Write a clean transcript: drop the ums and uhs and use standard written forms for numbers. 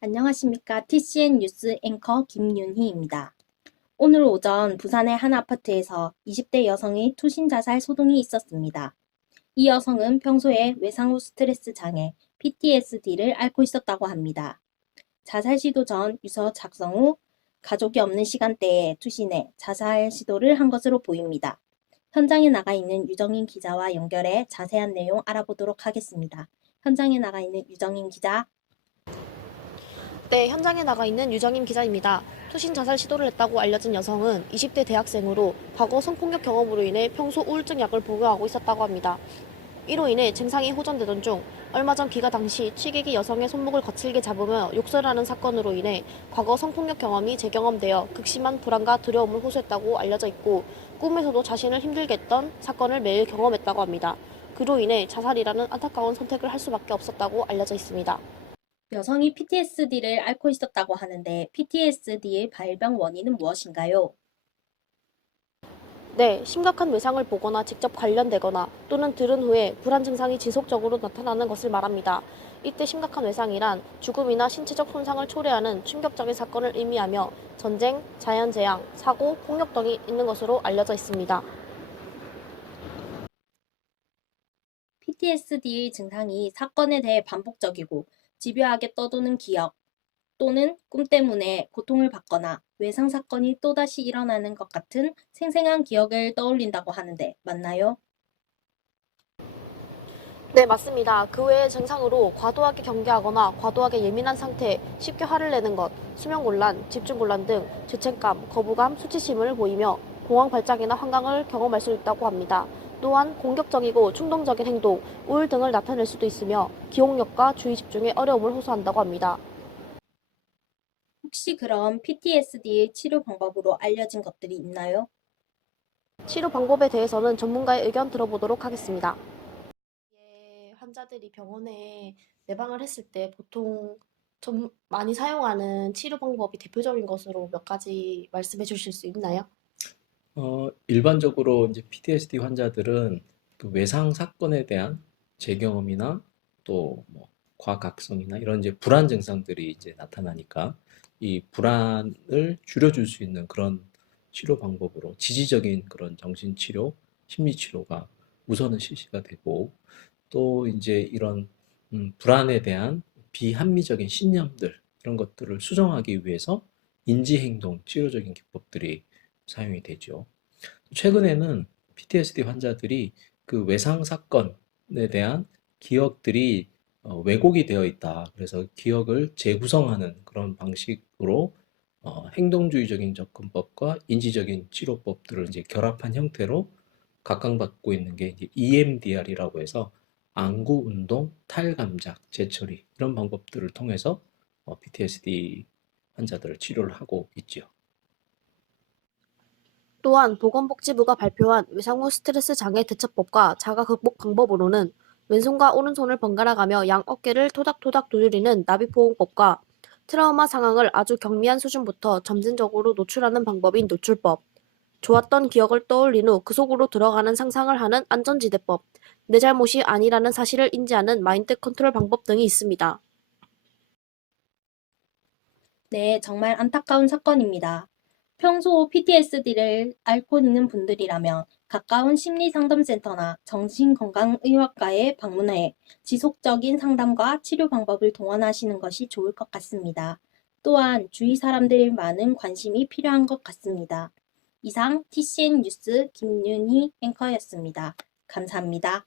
안녕하십니까. TCN 뉴스 앵커 김윤희입니다. 오늘 오전 부산의 한 아파트에서 20대 여성의 투신 자살 소동이 있었습니다. 이 여성은 평소에 외상 후 스트레스 장애, PTSD를 앓고 있었다고 합니다. 자살 시도 전 유서 작성 후 가족이 없는 시간대에 투신해 자살 시도를 한 것으로 보입니다. 현장에 나가 있는 유정인 기자와 연결해 자세한 내용 알아보도록 하겠습니다. 현장에 나가 있는 유정인 기자. 네, 현장에 나가 있는 유정임 기자입니다. 투신 자살 시도를 했다고 알려진 여성은 20대 대학생으로 과거 성폭력 경험으로 인해 평소 우울증 약을 복용하고 있었다고 합니다. 이로 인해 증상이 호전되던 중 얼마 전 기가 당시 취객이 여성의 손목을 거칠게 잡으며 욕설하는 사건으로 인해 과거 성폭력 경험이 재경험되어 극심한 불안과 두려움을 호소했다고 알려져 있고 꿈에서도 자신을 힘들게 했던 사건을 매일 경험했다고 합니다. 그로 인해 자살이라는 안타까운 선택을 할 수밖에 없었다고 알려져 있습니다. 여성이 PTSD를 앓고 있었다고 하는데 PTSD의 발병 원인은 무엇인가요? 네, 심각한 외상을 보거나 직접 관련되거나 또는 들은 후에 불안 증상이 지속적으로 나타나는 것을 말합니다. 이때 심각한 외상이란 죽음이나 신체적 손상을 초래하는 충격적인 사건을 의미하며 전쟁, 자연재앙, 사고, 폭력 등이 있는 것으로 알려져 있습니다. PTSD의 증상이 사건에 대해 반복적이고 집요하게 떠도는 기억 또는 꿈 때문에 고통을 받거나 외상 사건이 또다시 일어나는 것 같은 생생한 기억을 떠올린다고 하는데 맞나요? 네, 맞습니다. 그 외의 증상으로 과도하게 경계하거나 과도하게 예민한 상태, 쉽게 화를 내는 것, 수면곤란, 집중곤란 등 죄책감, 거부감, 수치심을 보이며 공황 발작이나 환각을 경험할 수 있다고 합니다. 또한 공격적이고 충동적인 행동, 우울 등을 나타낼 수도 있으며 기억력과 주의 집중에 어려움을 호소한다고 합니다. 혹시 그럼 PTSD의 치료 방법으로 알려진 것들이 있나요? 치료 방법에 대해서는 전문가의 의견 들어보도록 하겠습니다. 환자들이 병원에 내방을 했을 때 보통 좀 많이 사용하는 치료 방법이 대표적인 것으로 몇 가지 말씀해 주실 수 있나요? 일반적으로 이제 PTSD 환자들은 그 외상 사건에 대한 재경험이나 또 뭐 과각성이나 이런 이제 불안 증상들이 이제 나타나니까 이 불안을 줄여줄 수 있는 그런 치료 방법으로 지지적인 그런 정신치료, 심리치료가 우선은 실시가 되고 또 이제 이런 불안에 대한 비합리적인 신념들 이런 것들을 수정하기 위해서 인지행동 치료적인 기법들이 사용이 되죠. 최근에는 PTSD 환자들이 그 외상 사건에 대한 기억들이 왜곡이 되어 있다. 그래서 기억을 재구성하는 그런 방식으로 행동주의적인 접근법과 인지적인 치료법들을 이제 결합한 형태로 각광받고 있는 게 이제 EMDR이라고 해서 안구 운동, 탈감작, 재처리 이런 방법들을 통해서 PTSD 환자들을 치료를 하고 있죠. 또한 보건복지부가 발표한 외상 후 스트레스 장애 대처법과 자가 극복 방법으로는 왼손과 오른손을 번갈아 가며 양 어깨를 토닥토닥 두드리는 나비포옹법과 트라우마 상황을 아주 경미한 수준부터 점진적으로 노출하는 방법인 노출법, 좋았던 기억을 떠올린 후 그 속으로 들어가는 상상을 하는 안전지대법, 내 잘못이 아니라는 사실을 인지하는 마인드 컨트롤 방법 등이 있습니다. 네, 정말 안타까운 사건입니다. 평소 PTSD를 앓고 있는 분들이라면 가까운 심리상담센터나 정신건강의학과에 방문해 지속적인 상담과 치료 방법을 동원하시는 것이 좋을 것 같습니다. 또한 주위 사람들의 많은 관심이 필요한 것 같습니다. 이상 TCN 뉴스 김윤희 앵커였습니다. 감사합니다.